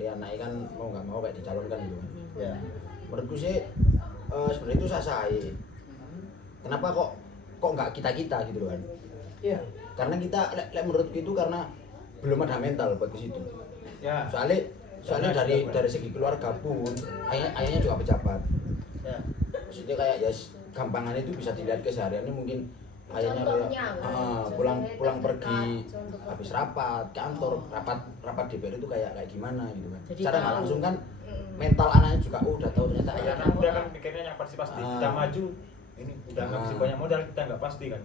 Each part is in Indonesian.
akhirnya anaknya kan mau nggak mau kayak dicalonkan gitu. Ya. Menurutku sih sebenarnya itu sah-sah aja. Kenapa kok nggak kita gitu loh kan? Iya. Karena kita menurutku itu karena belum ada mental buat ke situ. Ya. Soalnya dari segi keluarga pun ayahnya juga pejabat. Ya. Maksudnya kayak ya gampangan itu bisa dilihat kesehariannya mungkin ayahnya kayak pulang pergi habis rapat kantor rapat DPR itu kayak gimana gitu kan. Jadi Secara nggak tahu. langsung kan mental anaknya juga udah tahu ternyata Karena ayahnya muda kan pikirnya yang pasti kita maju ini udah nggak bisa banyak modal kita nggak pasti kan.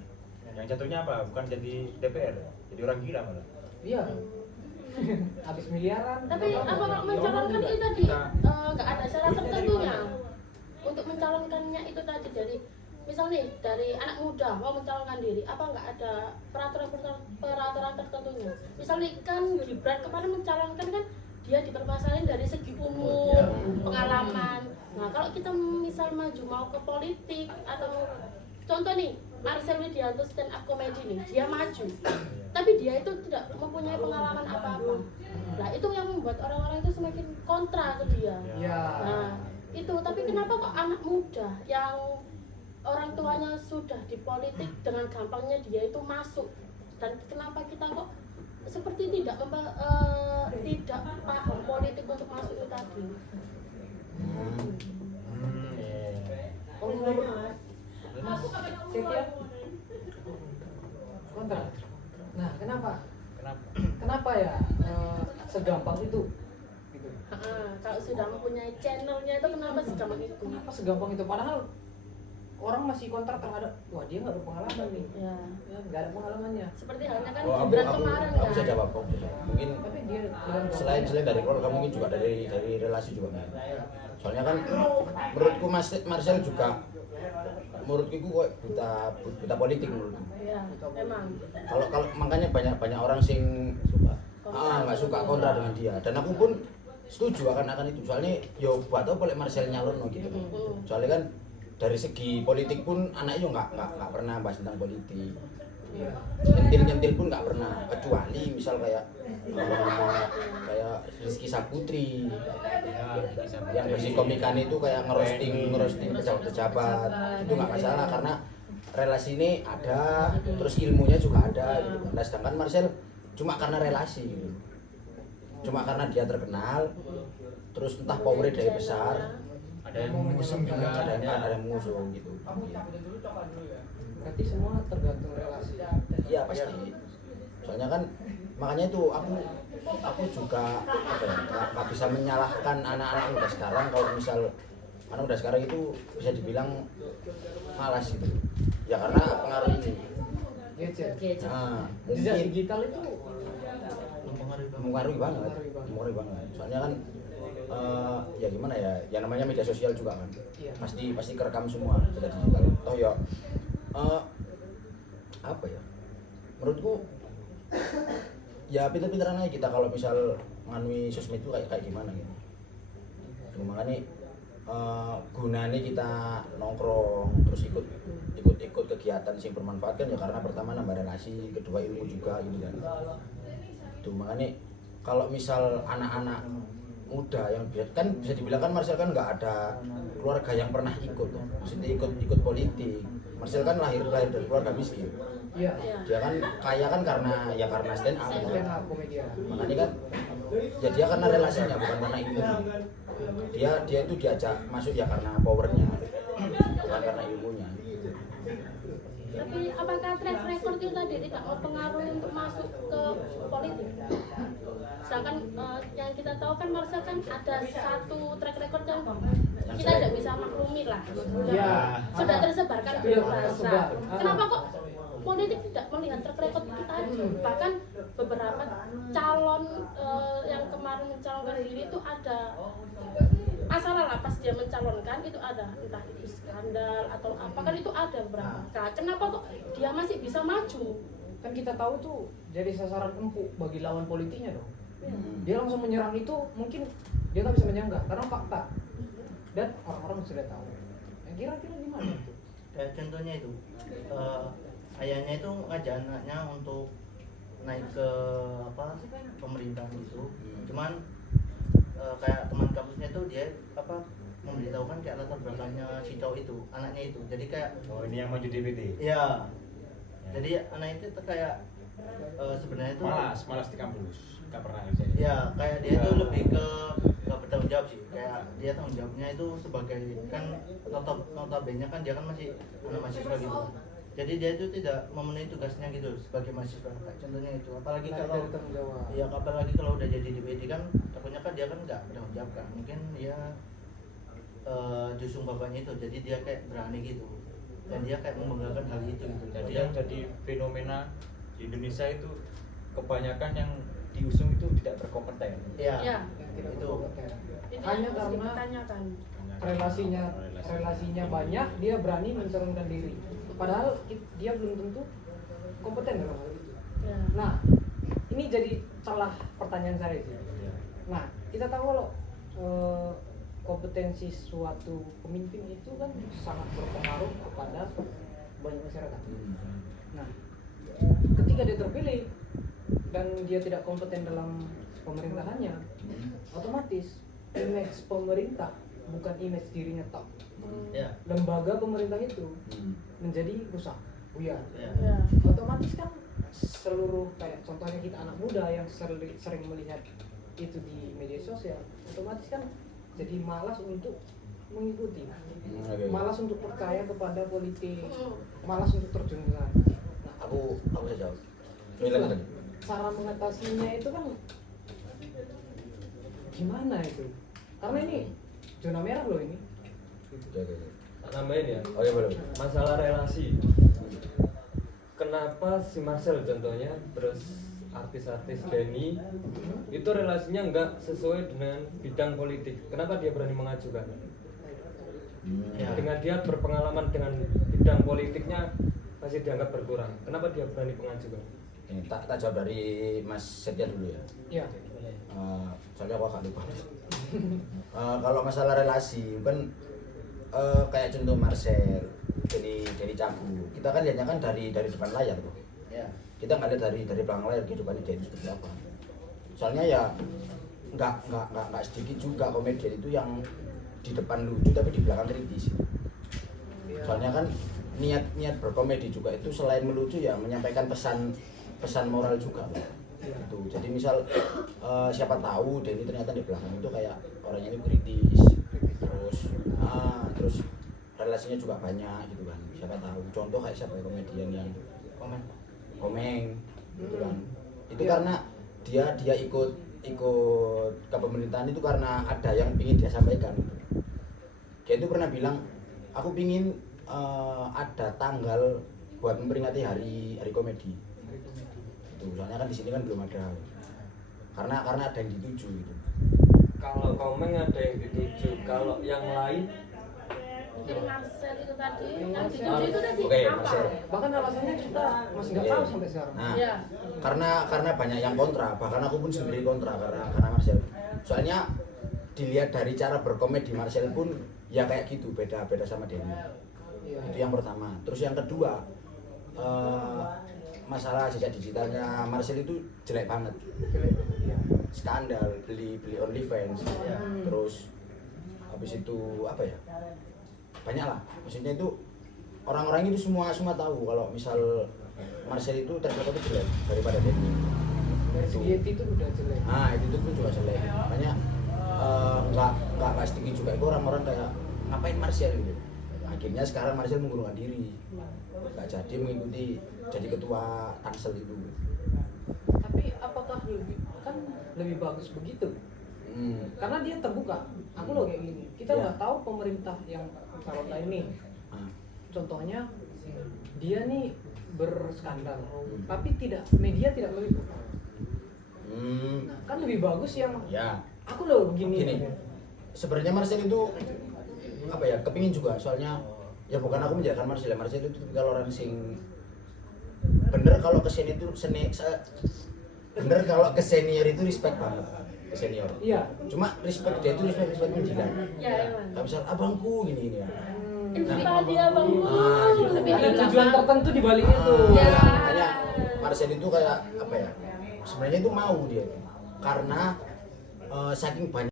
Yang jatuhnya apa? Bukan jadi DPR, jadi orang gila malah. Iya. Habis miliaran. Tapi apa kalau mencalonkan itu tadi nggak ada syarat tertentunya untuk mencalonkannya itu tadi dari misal nih dari anak muda mau mencalonkan diri apa nggak ada peraturan tertentunya? Misalnya kan Gibran kemarin mencalonkan kan dia dipermasalahin dari segi umur, pengalaman. Nah kalau kita misal maju mau ke politik atau contoh nih Marcel Widianto stand up comedy nih dia maju, tapi dia itu tidak mempunyai pengalaman apa-apa. Nah itu yang membuat orang-orang itu semakin kontra ke dia. Iya. Nah itu tapi kenapa kok anak muda yang orang tuanya sudah di politik dengan gampangnya dia itu masuk dan kenapa kita kok seperti tidak paham politik untuk masuk itu tadi. Kalau menurut Setia kontra. Nah, kenapa ya segampang itu? Gitu. Kalau sudah mempunyai channelnya itu kenapa segampang itu? Kenapa segampang itu? Padahal orang masih kontra terhadap, wah dia nggak ada pengalaman nih. Ya. Nggak ada pengalamannya. Seperti halnya kan aku Gibran kemarin aku kan. bisa jawab kok. Mungkin Tapi dia selain dari keluarga mungkin juga dari relasi juga. Soalnya kan menurutku Marcel juga menurutku kok buta politik menurutku. Iya, emang. Kalau makanya banyak orang sing nggak suka kontra dengan dia dan aku pun setuju akan itu soalnya yo buat apa boleh Marcel nyalon gitu. Soalnya kan dari segi politik pun anaknya nggak pernah bahas tentang politik. Nyentil pun nggak pernah kecuali misal kayak Rizky Saputri yang bersih komikan itu kayak ngerosting pejabat itu nggak masalah karena relasi ini ada terus ilmunya juga ada gitu. Nah sedangkan Marcel cuma karena relasi gitu, cuma karena dia terkenal terus entah powernya dari besar Ada yang mengusung juga. ada yang mengusung gitu. berarti semua tergantung relasi. Iya pasti. Soalnya kan makanya itu aku juga nggak bisa menyalahkan anak-anak muda sekarang kalau misal anak muda sekarang itu bisa dibilang malas gitu. Ya karena pengaruh ini. Gadget. Nah, Jejak mungkin digital itu mempengaruhi banget. Soalnya kan ya gimana ya namanya media sosial juga kan. Iya. Pasti kerekam semua sudah digital. Toh ya apa ya? Menurutku ya pinter-pinteran aja kita kalau misal nganui sosmed itu kayak gimana gitu. Makanya gunanya kita nongkrong terus ikut kegiatan yang bermanfaat kan ya karena pertama nambah relasi, kedua ilmu juga gitu kan. Itu makanya kalau misal anak-anak muda yang kan bisa dibilang kan Marcel kan nggak ada keluarga yang pernah ikut, maksudnya ikut politik. Marcel kan lahir dari keluarga miskin. Iya. Dia kan kaya kan karena stand up. Stand up komedian. Makanya kan ya dia karena relasinya bukan karena ilmu. Dia itu diajak masuk ya karena powernya, bukan karena ilmunya. Tapi apakah track record itu tadi tidak mempengaruhi untuk masuk ke politik? Sedangkan yang kita tahu kan Marcel kan ada satu track record yang kita tidak bisa maklumi lah. Ya. Sudah tersebarkan di Sudah bahasa. tersebar. Kenapa kok politik tidak melihat track record itu tadi? Bahkan beberapa calon yang kemarin mencalonkan diri itu ada masalah lah pas dia mencalonkan itu ada entah itu skandal atau apa kan itu ada beberapa. Nah, kenapa kok dia masih bisa maju? Kan kita tahu tuh jadi sasaran empuk bagi lawan politiknya dong. Dia langsung menyerang itu mungkin dia nggak bisa menyanggah karena fakta dan orang-orang sudah tahu. Kira-kira gimana tuh? Kayak contohnya itu ayahnya itu ngajak anaknya untuk naik ke pemerintahan itu, cuman kayak teman kampusnya itu dia apa memberitahukan kayak latar belakangnya si cowok itu, anaknya itu. Jadi kayak Oh, ini yang maju DPD. ya. Jadi anak itu tuh kayak sebenarnya itu Malas di kampus. Enggak pernah kerja. ya kayak dia tuh lebih ke nggak bertanggung jawab sih, kayak dia tanggung jawabnya itu sebagai kan notabene kan dia kan masih anak mahasiswa gitu, jadi dia itu tidak memenuhi tugasnya gitu sebagai mahasiswa, kayak contohnya itu. Apalagi Nah, kalau dari tanggung jawab. ya apalagi kalau udah jadi DPD kan takutnya kan dia kan nggak bertanggung jawab kan, mungkin ya dusung bapaknya itu, jadi dia kayak berani gitu dan dia kayak membanggakan hal itu gitu. Jadi Dia- yang jadi fenomena di Indonesia itu kebanyakan yang diusung itu tidak berkompeten. ya, Ya. Yang tidak Itu. berkompeten. Itu Hanya yang harus karena dipertanyakan. relasinya banyak, dia berani mencalonkan diri. Padahal dia belum tentu kompeten dalam hal itu. Ya. Nah, ini jadi celah pertanyaan saya sih. Ya. Nah, kita tahu kalau kompetensi suatu pemimpin itu kan sangat berpengaruh kepada banyak masyarakat. Nah, ketika dia terpilih dan dia tidak kompeten dalam pemerintahannya, otomatis image pemerintah bukan image dirinya tok. ya, Lembaga pemerintah itu menjadi rusak, buyar. ya. Ya. Otomatis kan seluruh kayak contohnya kita anak muda yang sering melihat itu di media sosial, otomatis kan jadi malas untuk mengikuti, malas untuk percaya kepada politik, malas untuk terjun ke sana. Nah, Aku bisa jawab. Bilang tadi. cara mengatasinya itu kan gimana itu? Karena ini zona merah loh ini. Oke. Nambahin ya, Oke, boleh. masalah relasi. Kenapa si Marcel contohnya, terus artis-artis Denny itu relasinya nggak sesuai dengan bidang politik? Kenapa dia berani mengajukan? Ya. Dengan dia berpengalaman dengan bidang politiknya masih dianggap berkurang. Kenapa dia berani mengajukan? Ini tak jawab dari Mas Setia dulu ya. Ya. Soalnya aku agak lupa. Kalau masalah relasi kan kayak contoh Marcel dari Cagu, kita kan lihatnya kan dari depan layar tuh. Ya. Kita nggak lihat dari belakang layar kehidupannya dia itu seperti apa. Soalnya ya nggak sedikit juga komedian itu yang di depan lucu tapi di belakang kritis. Soalnya kan niat berkomedi juga itu selain melucu ya menyampaikan pesan moral juga. Itu. Jadi misal siapa tahu Denny ternyata di belakang itu kayak orangnya itu kritis, terus relasinya juga banyak gitu kan. Siapa tahu. Contoh kayak siapa ya, komedian yang Komeng gitu kan. Itu karena dia ikut ke pemerintahan itu karena ada yang ingin dia sampaikan. Dia itu pernah bilang, aku pingin ada tanggal buat memperingati hari komedi. Itu soalnya kan di sini kan belum ada. Karena ada yang dituju gitu. Kalau Komeng ada yang dituju, kalau yang lain Mungkin Marcel itu tadi, yang Marcel. dituju itu tadi Oke, apa? Marcel. Bahkan alasannya kita masih nggak tahu sampai sekarang. Nah, Ya. karena banyak yang kontra, bahkan aku pun sendiri kontra karena Marcel. Soalnya dilihat dari cara berkomedi Marcel pun ya kayak gitu, beda sama Denny. Iya. Itu yang pertama. Terus yang kedua, masalah jejak digitalnya Marcel itu jelek banget. Iya. Skandal, beli OnlyFans, terus habis itu apa ya? Banyak lah. Maksudnya itu orang-orang itu semua tahu kalau misal Marcel itu ternyata itu jelek daripada Denny. Dari segi itu udah jelek. Nah itu pun juga jelek. Makanya nggak pasti juga itu orang-orang kayak ngapain Marcel gitu. Akhirnya sekarang Marcel mengundurkan diri, nggak jadi mengikuti jadi ketua Tangsel itu. Tapi apakah lebih bagus begitu? Karena dia terbuka. Aku loh kayak gini. Kita Ya. nggak tahu pemerintah yang calon lain nih. Nah, Contohnya dia nih berskandal, tapi media tidak meliput. Nah, kan lebih bagus yang ya aku loh begini. gini. Sebenarnya Marcel itu apa ya? Kepingin juga soalnya ya bukan aku menjadikan Marcel. Marcel itu kalau orang sing bener kalau ke senior itu bener kalau ke senior itu respect banget ke senior. Iya. Cuma respect dia itu respect menjilat. Ya, emang. Kayak misal abangku gini ya. Kenapa dia bang? Gitu. Lebih Ada di tujuan belakang. tertentu di baliknya tuh. Ya. Makanya Marcel itu kayak apa ya? Sebenarnya itu mau dia karena saking banyak